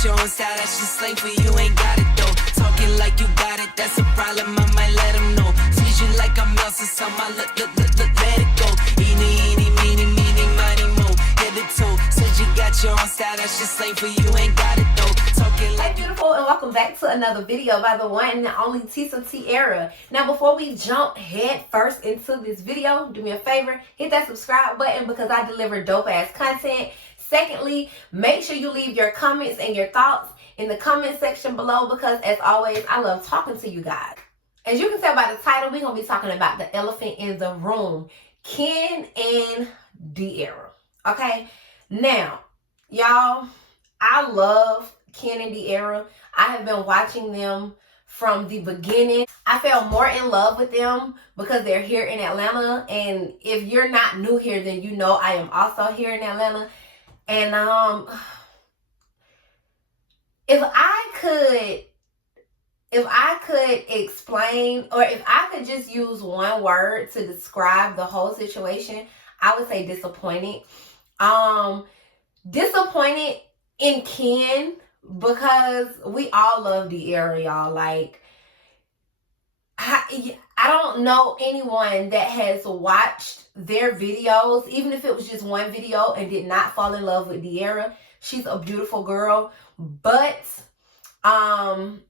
got your own style, that's just slang for you, ain't got it though. Talking like you got it, that's a problem, I might let them know. Squeeze you like I'm yours, so I let it go. Eeny, meeny, miny, mo, head to toe. Said you got your own style, that's just slang for you, ain't got it though. Talking like hey beautiful, and welcome back to another video by the one and only Tesa Tiara. Now before we jump head first into this video, do me a favor, hit that subscribe button because I deliver dope ass content. Secondly, make sure you leave your comments and your thoughts in the comment section below because as always, I love talking to you guys. As you can tell by the title, we're going to be talking about the elephant in the room, Ken and Tiara. Okay, now, y'all, I love Ken and Tiara. I have been watching them from the beginning. I fell more in love with them because they're here in Atlanta. And if you're not new here, then you know I am also here in Atlanta. And if I could explain, or if I could just use one word to describe the whole situation, I would say disappointed. Disappointed in Ken because we all love Tiara, y'all. Like, I don't know anyone that has watched their videos, even if it was just one video, and did not fall in love with Tiara. She's a beautiful girl, but it kind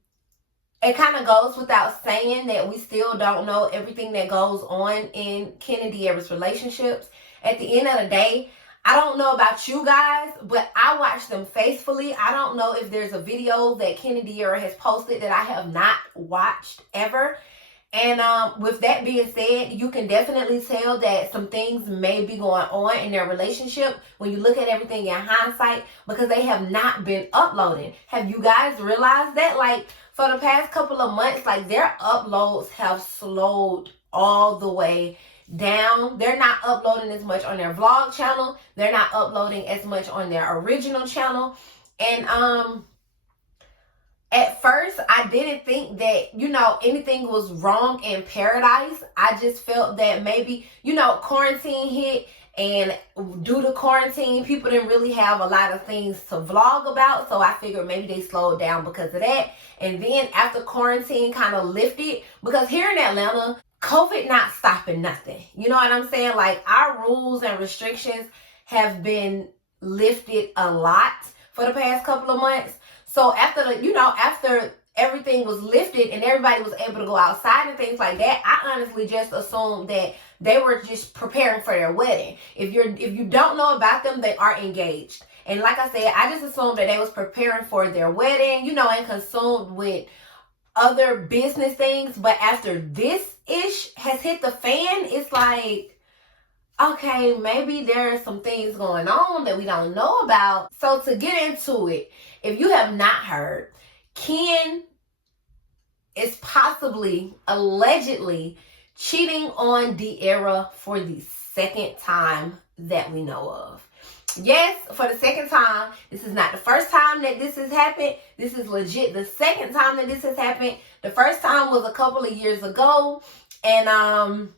of goes without saying that we still don't know everything that goes on in Ken and Tiara's relationships. At the end of the day, I don't know about you guys, but I watch them faithfully. I don't know if there's a video that Ken and Tiara has posted that I have not watched ever. And with that being said, you can definitely tell that some things may be going on in their relationship when you look at everything in hindsight because they have not been uploading. Have you guys realized that? Like, for the past couple of months, like, their uploads have slowed all the way down. They're not uploading as much on their vlog channel. They're not uploading as much on their original channel. And at first, I didn't think that, you know, anything was wrong in paradise. I just felt that maybe, you know, quarantine hit, and due to quarantine, people didn't really have a lot of things to vlog about. So I figured maybe they slowed down because of that. And then after quarantine kind of lifted, because here in Atlanta, COVID not stopping nothing. You know what I'm saying? Like, our rules and restrictions have been lifted a lot for the past couple of months. So after after everything was lifted and everybody was able to go outside and things like that, I honestly just assumed that they were just preparing for their wedding. If you don't know about them, they are engaged. And like I said, I just assumed that they was preparing for their wedding, you know, and consumed with other business things. But after this ish has hit the fan, it's like, okay, maybe there are some things going on that we don't know about. So to get into it, if you have not heard, Ken is possibly, allegedly, cheating on Tiara for the second time that we know of. Yes, for the second time. This is not the first time that this has happened. This is legit the second time that this has happened. The first time was a couple of years ago, and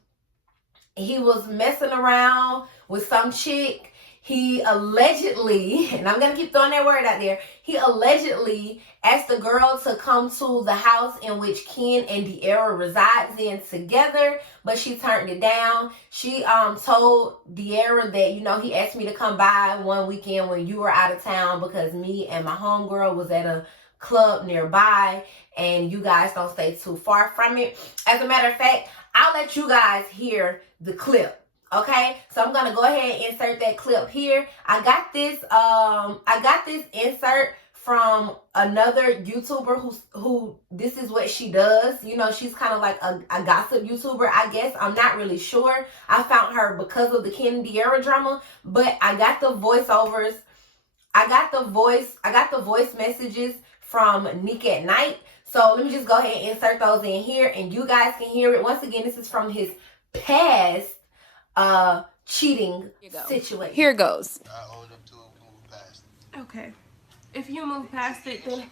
he was messing around with some chick. He allegedly, and I'm going to keep throwing that word out there, he allegedly asked the girl to come to the house in which Ken and Tiara resides in together, but she turned it down. She told Tiara that, you know, he asked me to come by one weekend when you were out of town because me and my homegirl was at a club nearby and you guys don't stay too far from it. As a matter of fact, I'll let you guys hear the clip. Okay, so I'm gonna go ahead and insert that clip here. I got this insert from another YouTuber who this is what she does. You know, she's kind of like a gossip YouTuber, I guess. I'm not really sure. I found her because of the Ken and Tiara drama, but I got the voiceovers. I got the voice messages from Nick at Night. So let me just go ahead and insert those in here and you guys can hear it. Once again, this is from his past cheating situation. Here goes. I owe them to move past it. Okay. If you move past it, then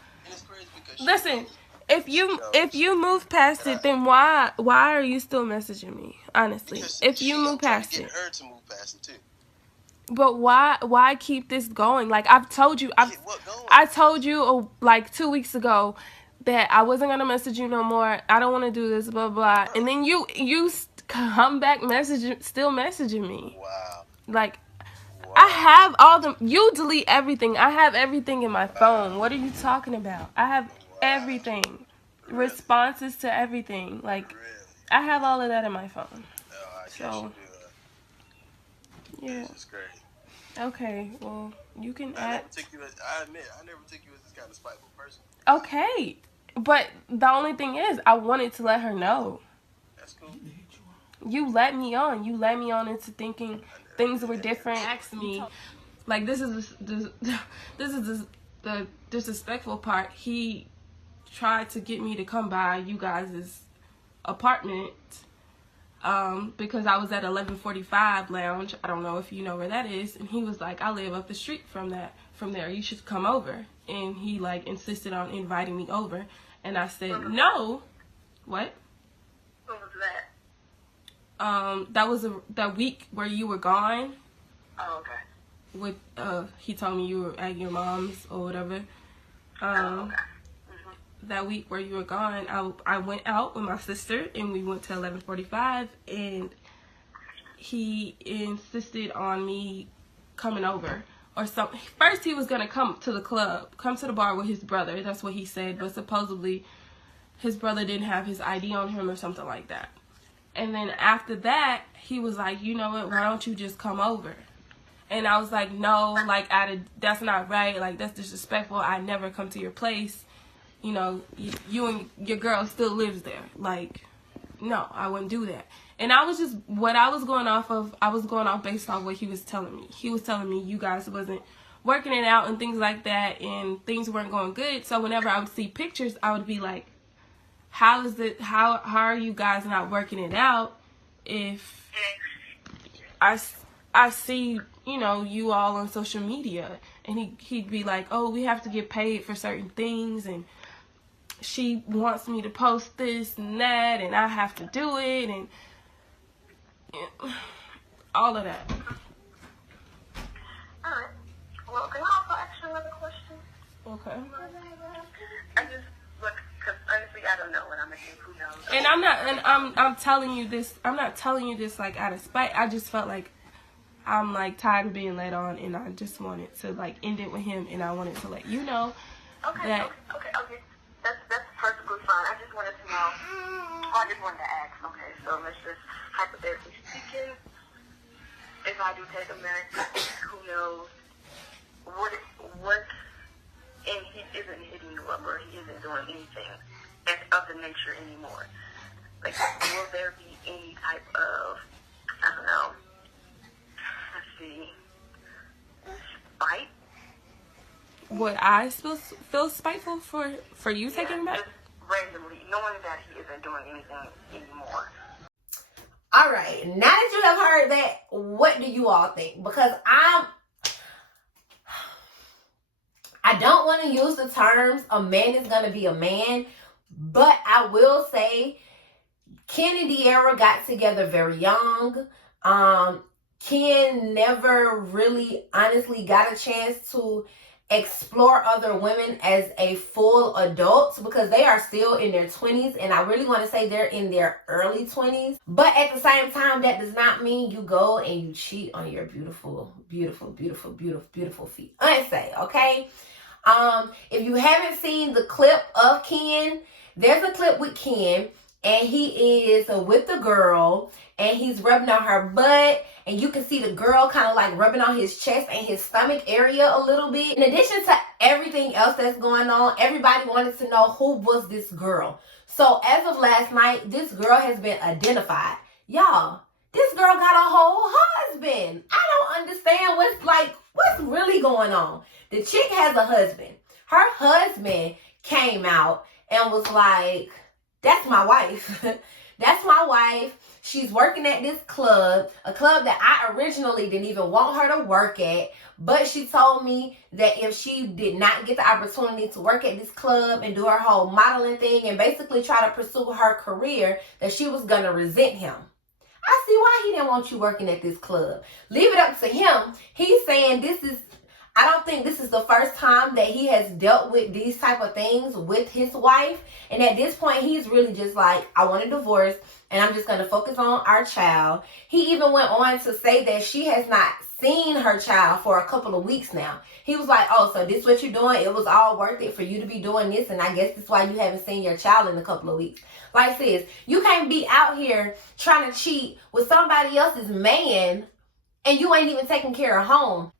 listen. If you move past it, then why are you still messaging me? Honestly, because if you move past get it, her to move past it too. But why keep this going? Like I told you like 2 weeks ago that I wasn't gonna message you no more. I don't want to do this, blah blah. And then you come back still messaging me. Wow. Like I have you delete everything. I have everything in my phone. What are you talking about? I have everything. Really? Responses to everything. Like Really? I have all of that in my phone. Oh, I guess So yeah. This is great. Okay, well, you can I add. admit, I never took you as this kind of spiteful person. Okay, but the only thing is, I wanted to let her know. That's cool. You let me on. You let me on into thinking things were different. Ask me, like this is the disrespectful part. He tried to get me to come by you guys' apartment. Because I was at 1145 Lounge. I don't know if you know where that is. And he was like, I live up the street from there. You should come over. And he like insisted on inviting me over. And I said, no. What? What was that? That was that week where you were gone. Oh, okay. With, he told me you were at your mom's or whatever. Okay. That week where you were gone, I went out with my sister and we went to 1145 and he insisted on me coming over or something. First he was gonna come to the bar with his brother. That's what he said, but supposedly his brother didn't have his ID on him or something like that. And then after that, he was like, you know what, why don't you just come over? And I was like, no, like that's not right, like that's disrespectful. I never come to your place. You know, you and your girl still lives there. Like, no, I wouldn't do that. And I was going off based off what he was telling me. He was telling me you guys wasn't working it out and things like that, and things weren't going good. So whenever I would see pictures, I would be like, how are you guys not working it out if I see, you know, you all on social media? And he'd be like, oh, we have to get paid for certain things, and she wants me to post this and that, and I have to do it, and all of that. Alright. Well, can I also ask you another question? Okay. I just, look, because honestly, I don't know what I'm going to do. Who knows? And I'm telling you this, I'm not telling you this, like, out of spite. I just felt like I'm, like, tired of being led on, and I just wanted to, like, end it with him, and I wanted to let you know that... Okay. That's perfectly fine. I just wanted to know. I just wanted to ask. Okay, so let's just hypothetically speaking, if I do take a minute, who knows what, and he isn't hitting you up or he isn't doing anything of the nature anymore. Like, will there be any type of, I don't know, let's see, spite? Would I feel spiteful for you taking him back? Just randomly, knowing that he isn't doing anything anymore. All right, now that you have heard that, what do you all think? Because I don't want to use the terms a man is going to be a man, but I will say Ken and De'Ara got together very young. Ken never really honestly got a chance to explore other women as a full adult because they are still in their 20s, and I really want to say they're in their early 20s. But at the same time, that does not mean you go and you cheat on your beautiful fiance, okay? If you haven't seen the clip of Ken, there's a clip with Ken, and he is with the girl, and he's rubbing on her butt, and you can see the girl kind of like rubbing on his chest and his stomach area a little bit. In addition to everything else that's going on, everybody wanted to know who was this girl. So as of last night, this girl has been identified. Y'all, this girl got a whole husband. I don't understand what's really going on. The chick has a husband. Her husband came out and was like, that's my wife. That's my wife. She's working at this club, a club that I originally didn't even want her to work at. But she told me that if she did not get the opportunity to work at this club and do her whole modeling thing and basically try to pursue her career, that she was going to resent him. I see why he didn't want you working at this club. Leave it up to him. He's saying I don't think this is the first time that he has dealt with these type of things with his wife. And at this point, he's really just like, I want a divorce and I'm just going to focus on our child. He even went on to say that she has not seen her child for a couple of weeks now. He was like, oh, so this what you're doing? It was all worth it for you to be doing this, and I guess that's why you haven't seen your child in a couple of weeks. Like sis, you can't be out here trying to cheat with somebody else's man and you ain't even taking care of home.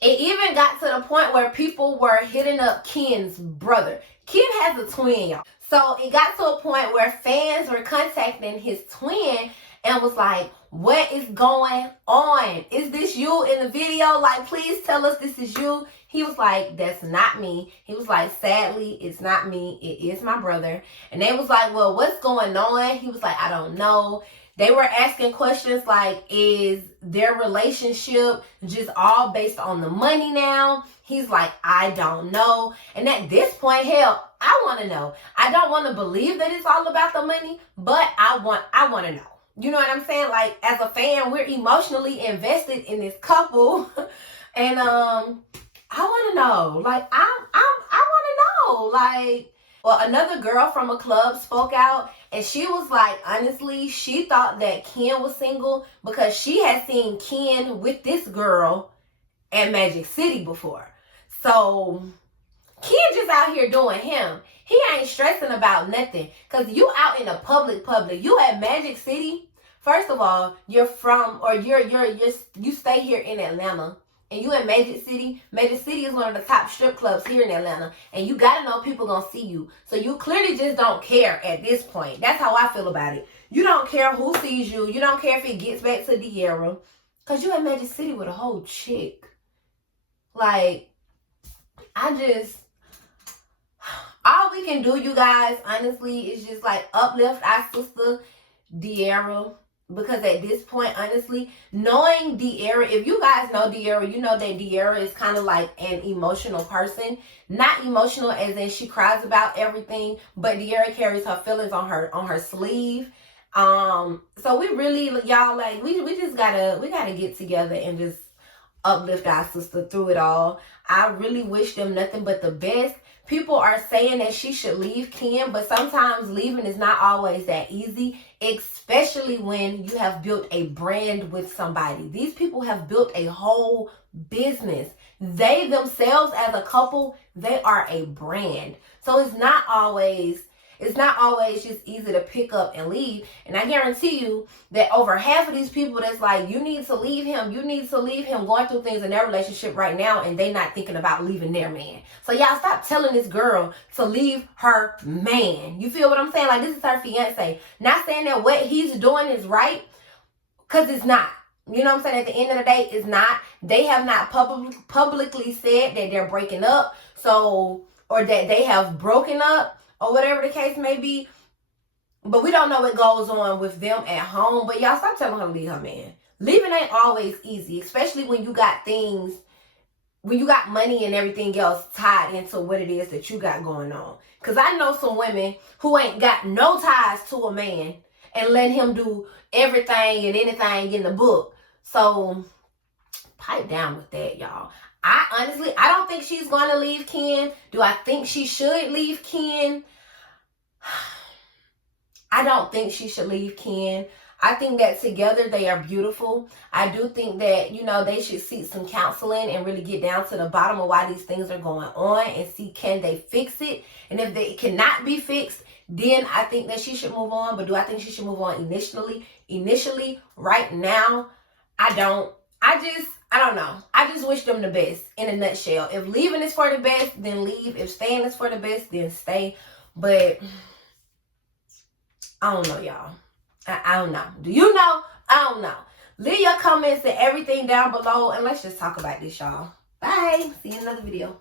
It even got to the point where people were hitting up Ken's brother. Ken has a twin, y'all. So it got to a point where fans were contacting his twin and was like, what is going on? Is this you in the video? Like, please tell us this is you. He was like, that's not me. He was like, sadly, it's not me. It is my brother. And they was like, well, what's going on? He was like, I don't know. They were asking questions like, is their relationship just all based on the money now? He's like, I don't know. And at this point, hell, I want to know. I don't want to believe that it's all about the money, but I want to know. You know what I'm saying? Like, as a fan, we're emotionally invested in this couple. And I want to know. Like, I want to know. Like, well, another girl from a club spoke out, and she was like, honestly, she thought that Ken was single because she had seen Ken with this girl at Magic City before. So Ken just out here doing him. He ain't stressing about nothing. Because you out in the public. You at Magic City. First of all, you stay here in Atlanta. And you in Magic City. Magic City is one of the top strip clubs here in Atlanta. And you got to know people going to see you. So you clearly just don't care at this point. That's how I feel about it. You don't care who sees you. You don't care if it gets back to De'Ara. Because you in Magic City with a whole chick. Like, all we can do, you guys, honestly, is just like uplift our sister De'Ara. Because at this point, honestly, knowing De'Ara, if you guys know De'Ara, you know that De'Ara is kind of like an emotional person. Not emotional as in she cries about everything, but De'Ara carries her feelings on her sleeve. So we really, y'all, like, we gotta get together and just uplift our sister through it all. I really wish them nothing but the best. People are saying that she should leave Ken, but sometimes leaving is not always that easy, especially when you have built a brand with somebody. These people have built a whole business. They themselves as a couple, they are a brand. So it's not always just easy to pick up and leave. And I guarantee you that over half of these people that's like, you need to leave him going through things in their relationship right now, and they not thinking about leaving their man. So y'all stop telling this girl to leave her man. You feel what I'm saying? Like, this is her fiance. Not saying that what he's doing is right, because it's not. You know what I'm saying? At the end of the day, it's not. They have not publicly said that they're breaking up, or that they have broken up, or whatever the case may be. But we don't know what goes on with them at home. But y'all stop telling her to leave her man. Leaving ain't always easy, especially when you got money and everything else tied into what it is that you got going on. Because I know some women who ain't got no ties to a man and let him do everything and anything in the book. So pipe down with that, y'all. I don't think she's going to leave Ken. Do I think she should leave Ken? I don't think she should leave Ken. I think that together they are beautiful. I do think that, they should seek some counseling and really get down to the bottom of why these things are going on and see, can they fix it? And if they cannot be fixed, then I think that she should move on. But do I think she should move on initially, right now? I don't. I don't know. I just wish them the best in a nutshell. If leaving is for the best, then leave. If staying is for the best, then stay. But I don't know, y'all. I don't know. Do you know? I don't know. Leave your comments and everything down below, and let's just talk about this, y'all. Bye. See you in another video.